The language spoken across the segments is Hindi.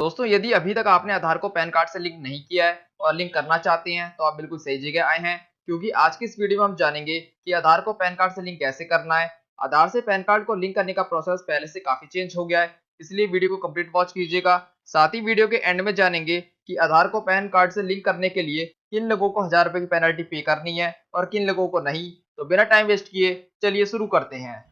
दोस्तों यदि अभी तक आपने आधार को पैन कार्ड से लिंक नहीं किया है और लिंक करना चाहते हैं तो आप बिल्कुल सही जगह आए हैं, क्योंकि आज की इस वीडियो में हम जानेंगे कि आधार को पैन कार्ड से लिंक कैसे करना है। आधार से पैन कार्ड को लिंक करने का प्रोसेस पहले से काफी चेंज हो गया है, इसलिए वीडियो को कंप्लीट वॉच कीजिएगा। साथ ही वीडियो के एंड में जानेंगे कि आधार को पैन कार्ड से लिंक करने के लिए किन लोगों को 1000 रुपए की पेनल्टी पे करनी है और किन लोगों को नहीं। तो बिना टाइम वेस्ट किए चलिए शुरू करते हैं।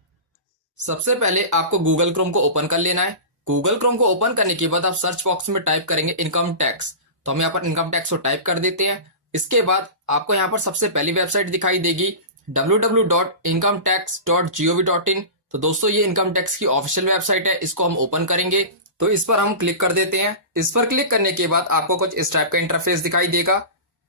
सबसे पहले आपको गूगल क्रोम को ओपन कर लेना है। गूगल क्रोम को ओपन करने के बाद आप सर्च बॉक्स में टाइप करेंगे इनकम टैक्स। तो हम यहाँ पर इनकम टैक्स को टाइप कर देते हैं। इसके बाद आपको यहाँ पर सबसे पहली वेबसाइट दिखाई देगी www.incometax.gov.in। तो दोस्तों ये इनकम टैक्स की ऑफिशियल वेबसाइट है, इसको हम ओपन करेंगे। तो इस पर हम क्लिक कर देते हैं। इस पर क्लिक करने के बाद आपको कुछ इस टाइप का इंटरफेस दिखाई देगा।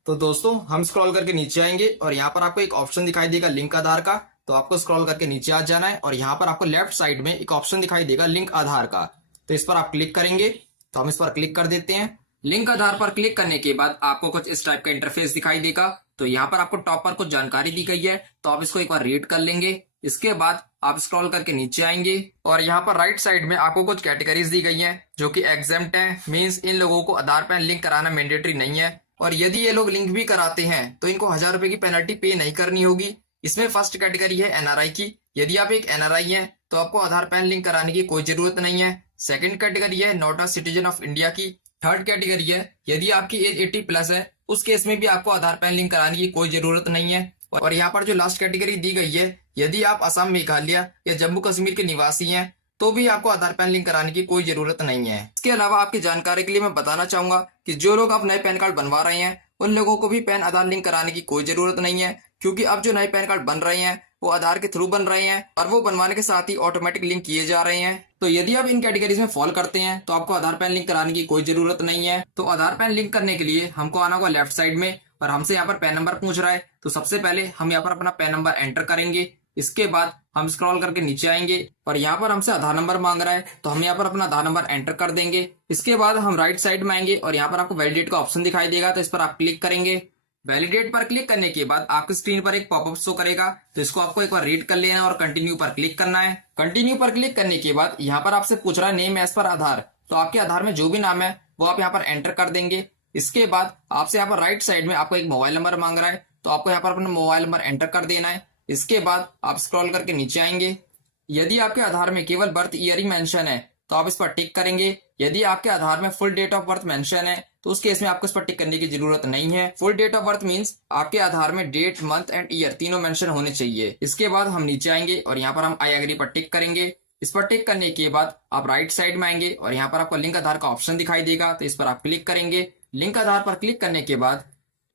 तो दोस्तों हम स्क्रॉल करके नीचे आएंगे और यहाँ पर आपको एक ऑप्शन दिखाई देगा लिंक आधार का। तो आपको स्क्रॉल करके नीचे आ जाना है और यहाँ पर आपको लेफ्ट साइड में एक ऑप्शन दिखाई देगा लिंक आधार का। तो इस पर आप क्लिक करेंगे। तो हम इस पर क्लिक कर देते हैं। लिंक आधार पर क्लिक करने के बाद आपको कुछ इस टाइप का इंटरफेस दिखाई देगा। तो यहाँ पर आपको टॉप पर कुछ जानकारी दी गई है, तो आप इसको एक बार रीड कर लेंगे। इसके बाद आप स्क्रॉल करके नीचे आएंगे और यहाँ पर राइट साइड में आपको कुछ कैटेगरीज दी गई हैं जो कि एग्जेम्प्ट हैं। मींस इन लोगों को आधार पैन लिंक कराना मैंडेटरी नहीं है, और यदि ये लोग लिंक भी कराते हैं तो इनको 1000 रुपए की पेनल्टी पे नहीं करनी होगी। इसमें फर्स्ट कैटेगरी है एनआरआई की। यदि आप एक एनआरआई हैं तो आपको आधार पैन लिंक कराने की कोई जरूरत नहीं है। सेकंड कैटेगरी है not a citizen of India की। थर्ड कैटेगरी है यदि आपकी एज 80+ है, उस केस में भी आपको आधार पैन लिंक कराने की कोई जरूरत नहीं है। और यहाँ पर जो लास्ट कैटेगरी दी गई है, यदि आप असम, मेघालय या जम्मू कश्मीर के निवासी हैं तो भी आपको आधार पैन लिंक कराने की कोई जरूरत नहीं है। इसके अलावा आपकी जानकारी के लिए मैं बताना चाहूंगा कि जो लोग अब नए पैन कार्ड बनवा रहे हैं उन लोगों को भी पैन आधार लिंक कराने की कोई जरूरत नहीं है, क्योंकि अब जो नए पैन कार्ड बन रहे हैं वो आधार के थ्रू बन रहे हैं और वो बनवाने के साथ ही ऑटोमेटिक लिंक किए जा रहे हैं। तो यदि आप इन कैटेगरीज में फॉल करते हैं तो आपको आधार पैन लिंक कराने की कोई जरूरत नहीं है। तो आधार पैन लिंक करने के लिए हमको आना होगा लेफ्ट साइड में, और हमसे यहाँ पर पैन नंबर पूछ रहा है। तो सबसे पहले हम यहाँ पर अपना पैन नंबर एंटर करेंगे। इसके बाद हम स्क्रॉल करके नीचे आएंगे और यहाँ पर हमसे आधार नंबर मांग रहा है, तो हम यहाँ पर अपना आधार नंबर एंटर कर देंगे। इसके बाद हम राइट साइड में आएंगे और यहाँ पर आपको वैलिडेट का ऑप्शन दिखाई देगा, तो इस पर आप क्लिक करेंगे। वैलिडेट पर क्लिक करने के बाद आपकी स्क्रीन पर एक पॉपअप शो करेगा, तो इसको आपको एक बार रीड कर लेना है और कंटिन्यू पर क्लिक करना है। कंटिन्यू पर क्लिक करने के बाद यहाँ पर आपसे पूछ रहा है नेम एज पर आधार। तो आपके आधार में जो भी नाम है वो आप यहाँ पर एंटर कर देंगे। इसके बाद आपसे यहाँ पर राइट साइड में आपको एक मोबाइल नंबर मांग रहा है, तो आपको यहाँ पर अपना मोबाइल नंबर एंटर कर देना है। इसके बाद आप स्क्रॉल करके नीचे आएंगे। यदि आपके आधार में केवल बर्थ ईयर ही मेंशन है तो आप इस पर टिक करेंगे। यदि आपके आधार में full date of birth mention है तो उस केस में आपको इस पर टिक करने की जरूरत नहीं है। Full date of birth means आपके आधार में डेट, मंथ एंड ईयर तीनों मेंशन होने चाहिए। इसके बाद हम नीचे आएंगे और यहाँ पर हम आई एग्री पर टिक करेंगे। इस पर टिक करने के बाद आप राइट साइड में आएंगे और यहाँ पर आपको लिंक आधार का ऑप्शन दिखाई देगा, तो इस पर आप क्लिक करेंगे। लिंक आधार पर क्लिक करने के बाद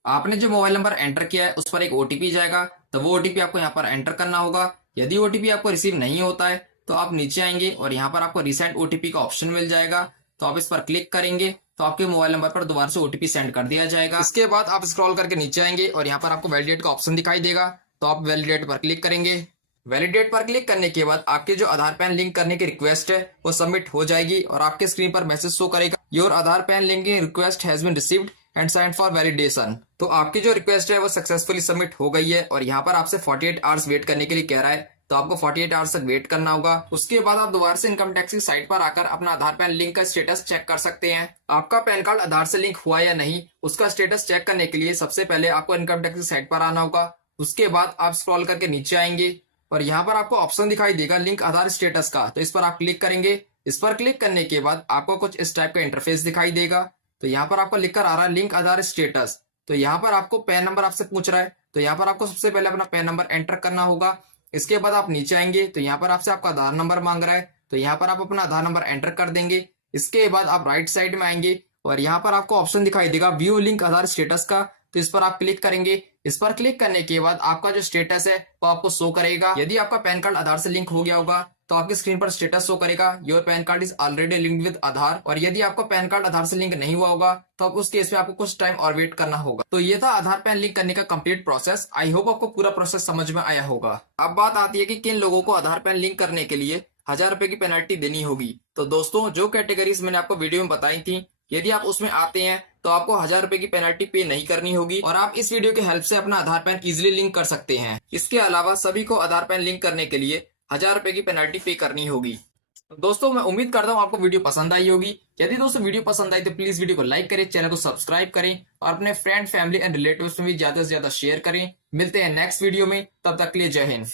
आपने जो मोबाइल नंबर एंटर किया है उस पर एक ओटीपी जाएगा, तो वो ओटीपी आपको यहाँ पर एंटर करना होगा। यदि ओटीपी आपको रिसीव नहीं होता है तो आप नीचे आएंगे और यहाँ पर आपको रिसेंट ओटीपी का ऑप्शन मिल जाएगा, तो आप इस पर क्लिक करेंगे तो आपके मोबाइल नंबर पर दोबारा से ओटीपी सेंड कर दिया जाएगा। इसके बाद आप स्क्रॉल करके नीचे आएंगे और यहाँ पर आपको वैलिडेट का ऑप्शन दिखाई देगा, तो आप वैलिडेट पर क्लिक करेंगे। वैलिडेट पर क्लिक करने के बाद आपके जो आधार पैन लिंक करने की रिक्वेस्ट है वो सबमिट हो जाएगी और आपके स्क्रीन पर मैसेज शो करेगा your Aadhaar PAN linking request has been received and signed for validation. तो आपकी जो रिक्वेस्ट है वो सक्सेसफुली सबमिट हो गई है और यहाँ पर आपसे 48 आवर्स वेट करने के लिए कह रहा है, तो आपको 48 आवर्स तक वेट करना होगा। उसके बाद आप दोबारा से इनकम टैक्स की साइट पर आकर अपना आधार पैन लिंक का स्टेटस चेक कर सकते हैं। आपका पैन कार्ड आधार से लिंक हुआ या नहीं उसका स्टेटस चेक करने के लिए सबसे पहले आपको इनकम टैक्स की साइट पर आना होगा। उसके बाद आप स्क्रॉल करके नीचे आएंगे और यहाँ पर आपको ऑप्शन दिखाई देगा लिंक आधार स्टेटस का, तो इस पर आप क्लिक करेंगे। इस पर क्लिक करने के बाद आपको कुछ इस टाइप का इंटरफेस दिखाई देगा, तो यहाँ पर आपको लिखकर आ रहा है लिंक आधार स्टेटस। तो यहाँ पर आपको पैन नंबर आपसे पूछ रहा है, तो यहाँ पर आपको सबसे पहले अपना पैन नंबर एंटर करना होगा। इसके बाद आप नीचे आएंगे तो यहाँ पर आपसे आपका आधार नंबर मांग रहा है, तो यहाँ पर आप अपना आधार नंबर एंटर कर देंगे। इसके बाद आप राइट साइड में आएंगे और यहाँ पर आपको ऑप्शन दिखाई देगा व्यू लिंक आधार स्टेटस का, तो इस पर आप क्लिक करेंगे। इस पर क्लिक करने के बाद आपका जो स्टेटस है वो आपको शो करेगा। यदि आपका पैन कार्ड आधार से लिंक हो गया होगा तो आपकी स्क्रीन पर स्टेटस शो करेगा your PAN card is already linked with Aadhaar, और यदि आपका पैन कार्ड आधार से लिंक नहीं हुआ होगा तो आप उस केस में आपको कुछ टाइम और वेट करना होगा। तो ये था आधार पैन लिंक करने का कंप्लीट प्रोसेस। आई होप आपको पूरा प्रोसेस समझ में आया होगा। अब बात आती है कि किन लोगों को आधार पैन लिंक करने के लिए 1000 रुपए की पेनल्टी देनी होगी। तो दोस्तों जो कैटेगरीज मैंने आपको वीडियो में बताई थी, यदि आप उसमें आते हैं तो आपको 1000 रुपए की पेनल्टी पे नहीं करनी होगी और आप इस वीडियो की हेल्प से अपना आधार पैन इजीली लिंक कर सकते हैं। इसके अलावा सभी को आधार पैन लिंक करने के लिए 1000 रुपए की पेनल्टी पे करनी होगी। तो दोस्तों मैं उम्मीद करता हूँ आपको वीडियो पसंद आई होगी। यदि दोस्तों वीडियो पसंद आई तो प्लीज वीडियो को लाइक करें, चैनल को सब्सक्राइब करें और अपने फ्रेंड फैमिली एंड रिलेटिव्स में भी ज्यादा से ज्यादा शेयर करें। मिलते हैं नेक्स्ट वीडियो में, तब तक के लिए जय हिंद।